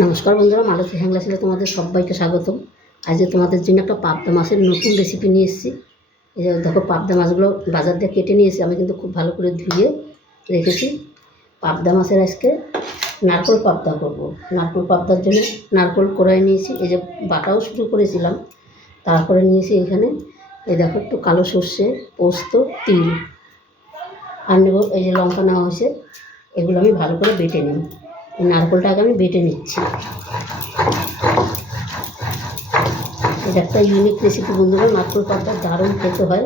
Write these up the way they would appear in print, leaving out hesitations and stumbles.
নমস্কার বন্ধুরা, মালতী হ্যাংলা ছিল তোমাদের সবাইকে স্বাগতম। আজকে তোমাদের জন্য একটা পাবদা মাছের নতুন রেসিপি নিয়ে এসেছি। এই যে দেখো, পাবদা মাছগুলো বাজার দিয়ে কেটে নিয়ে এসেছি, আমি কিন্তু খুব ভালো করে ধুয়ে রেখেছি। পাবদা মাছের আজকে নারকেল পাবদা করবো। নারকেল পাবদার জন্য নারকেল কোড়াই নিয়েছি, এই যে বাটাও শুরু করেছিলাম। তারপরে নিয়েছি এখানে এই দেখো একটু কালো সর্ষে, পোস্ত, তিল আর নেব এই যে লঙ্কা নেওয়া হয়েছে। এগুলো আমি ভালো করে বেটে নিই। এই নারকেলটাকে আমি বেটে নিচ্ছি। এটা একটা ইউনিক রেসিপি বন্ধুরা, নারকেল পাবদা দারুণ খেতে হয়।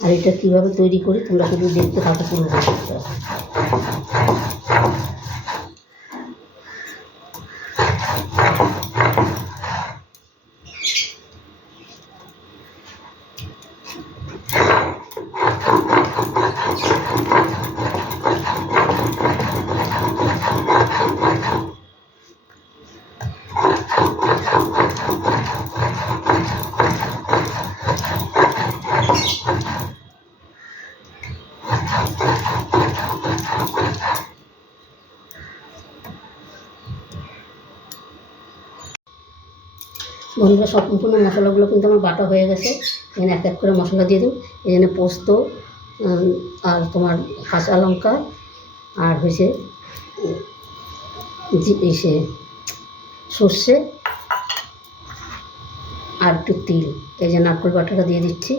আর এটা কীভাবে তৈরি করি তোমরা শুধু দেখতে থাকো পুরো রেসিপিটা। বন্ধুরা, সম্পূর্ণ মশলাগুলো কিন্তু আমার বাটা হয়ে গেছে। এখানে এক এক করে মশলা দিয়ে দিই। এখানে পোস্ত আর তোমার কাঁচা লঙ্কা আর হয়েছে সে সর্ষে আর একটু তিল। এই যে নারকেল বাটাটা দিয়ে দিচ্ছি।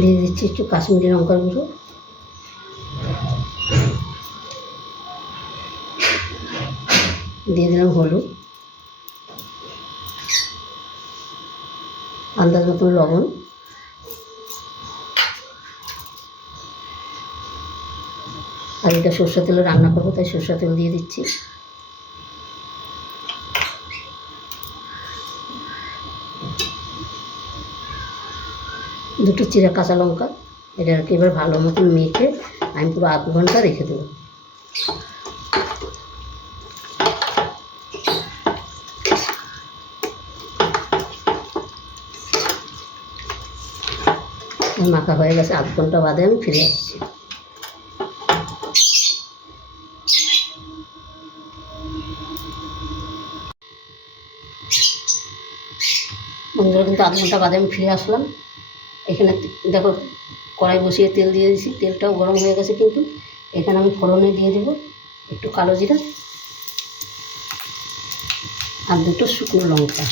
দিয়ে দিচ্ছি একটু কাশ্মীরি লঙ্কার গুঁড়ো, দিয়ে দিলাম হলুদ, আন্দাজ মতন লবণ, আর এটা সরষের তেলে রান্না করবো তাই সরষের তেল দিয়ে দিচ্ছি। দুটো চিরা কাঁচা লঙ্কা, এটাকে এবার ভালো মতন মেখে আমি পুরো আধ ঘন্টা রেখে দেবো। মাখা হয়ে গেছে, আধ ঘন্টা বাদে আমি ফিরে আসছি। বন্ধুরা, কিন্তু আধ ঘন্টা বাদে আমি ফিরে আসলাম। এখানে দেখো কড়াই বসিয়ে তেল দিয়ে দিয়েছি, তেলটাও গরম হয়ে গেছে। কিন্তু এখানে আমি ফোড়নে দিয়ে দেবো একটু কালো জিরা আর দুটো শুকনো লঙ্কা।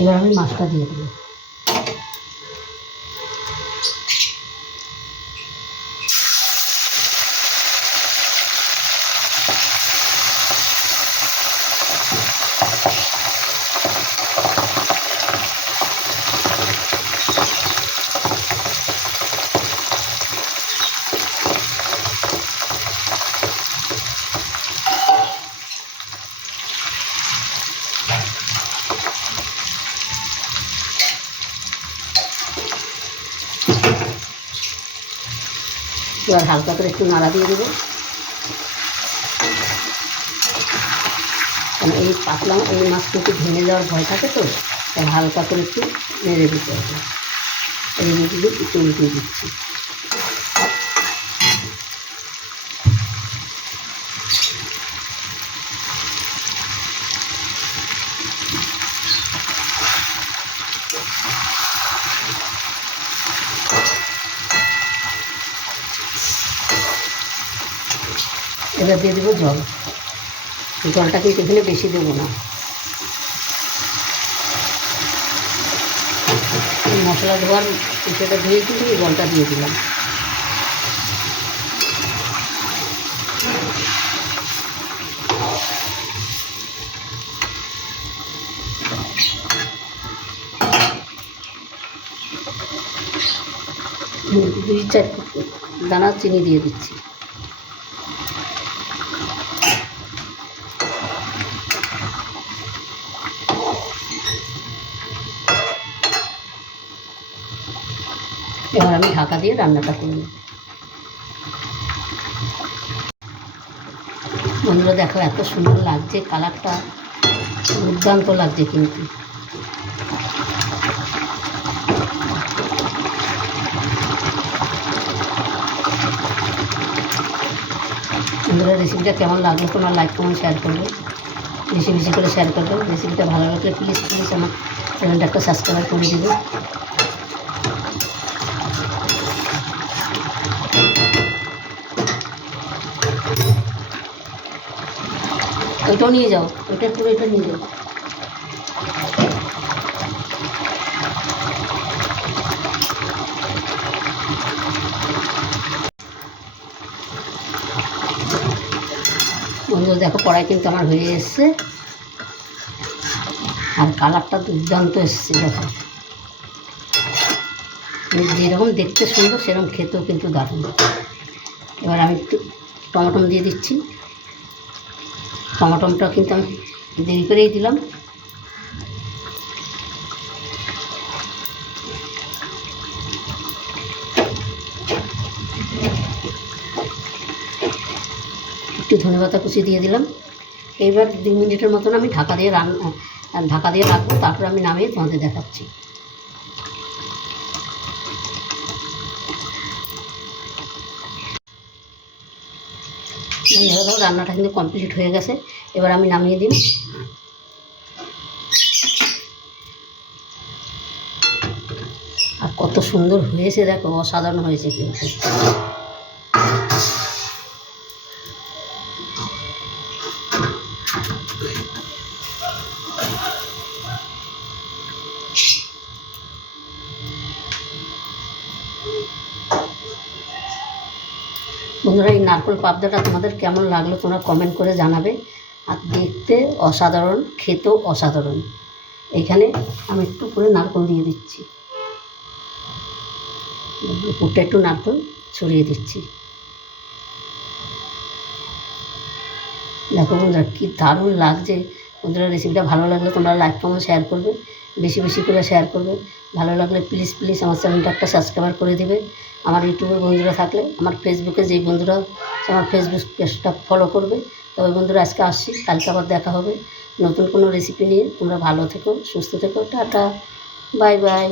এবার আমি মাছটা দিয়ে দেবো। এবার হালকা করে একটু নাড়া দিয়ে দেবো, কারণ এই পাতলা এই মাছটা একটু ভেঙে যাওয়ার ভয় থাকে, তো তাই হালকা করে একটু নেড়ে দিতে হবে। এই দিকে একটু উল্টে দিচ্ছি। এবার দিয়ে দেবো জল। জলটা কিন্তু এখানে বেশি দেবো না। মশলা ধোয়ার সেটা ধুয়ে কিন্তু এই জলটা দিয়ে দিলাম। দুই চার দানা চিনি দিয়ে দিচ্ছি। এবার আমি ঢাকা দিয়ে রান্নাটা করব। বন্ধুরা দেখো এত সুন্দর লাগছে, কালারটা দুর্দান্ত লাগছে কিন্তু। বন্ধুরা রেসিপিটা কেমন লাগলো তোমরা লাইক কমেন্ট শেয়ার করবে, বেশি বেশি করে শেয়ার করবে। রেসিপিটা ভালো লাগলে প্লিজ প্লিজ আমার চ্যানেলটা একটা সাবস্ক্রাইব করে দেবে। ওইটাও নিয়ে যাও, ওইটা পুরো এটা নিয়ে যাও। বন্ধুরা দেখো কড়াই কিন্তু আমার হয়ে এসছে, আর কালারটা দুর্দান্ত এসছে। দেখো যেরকম দেখতে সুন্দর সেরকম খেতেও কিন্তু দারুণ। এবার আমি একটু টমেটো দিয়ে দিচ্ছি। টমেটোটা কিন্তু আমি দেরি করেই দিলাম। একটু ধনেপাতা কুচি দিয়ে দিলাম। এইবার 2 মিনিটের মতন আমি ঢাকা দিয়ে রাখবো, তারপর আমি নামিয়ে তোমাদের দেখাচ্ছি। ধরো রান্নাটা কিন্তু কমপ্লিট হয়ে গেছে, এবার আমি নামিয়ে দিই। আর কত সুন্দর হয়েছে দেখো, অসাধারণ হয়েছে কিন্তু। বন্ধুরা এই নারকেল পাবদাটা তোমাদের কেমন লাগলো তোমরা কমেন্ট করে জানাবে। আর দেখতে অসাধারণ, খেতেও অসাধারণ। এখানে আমি একটু করে নারকেল দিয়ে দিচ্ছি, উপরটা একটু নারকেল ছড়িয়ে দিচ্ছি। দেখো বন্ধুরা কী দারুণ লাগছে। বন্ধুরা রেসিপিটা ভালো লাগলে তোমরা লাইক কমেন্ট শেয়ার করবে, বেশি বেশি করে শেয়ার করবে। ভালো লাগলে প্লিজ প্লিজ আমার চ্যানেলটা একটা সাবস্ক্রাইব করে দেবে। আমার ইউটিউবে বন্ধুরা থাকলে আমার ফেসবুকে যেই বন্ধুরা আমার ফেসবুক পেজটা ফলো করবে। তবে বন্ধুরা আজকে আসছি, কালকে আবার দেখা হবে নতুন কোনো রেসিপি নিয়ে। তোমরা ভালো থেকো, সুস্থ থেকো, টাটা, বাই বাই।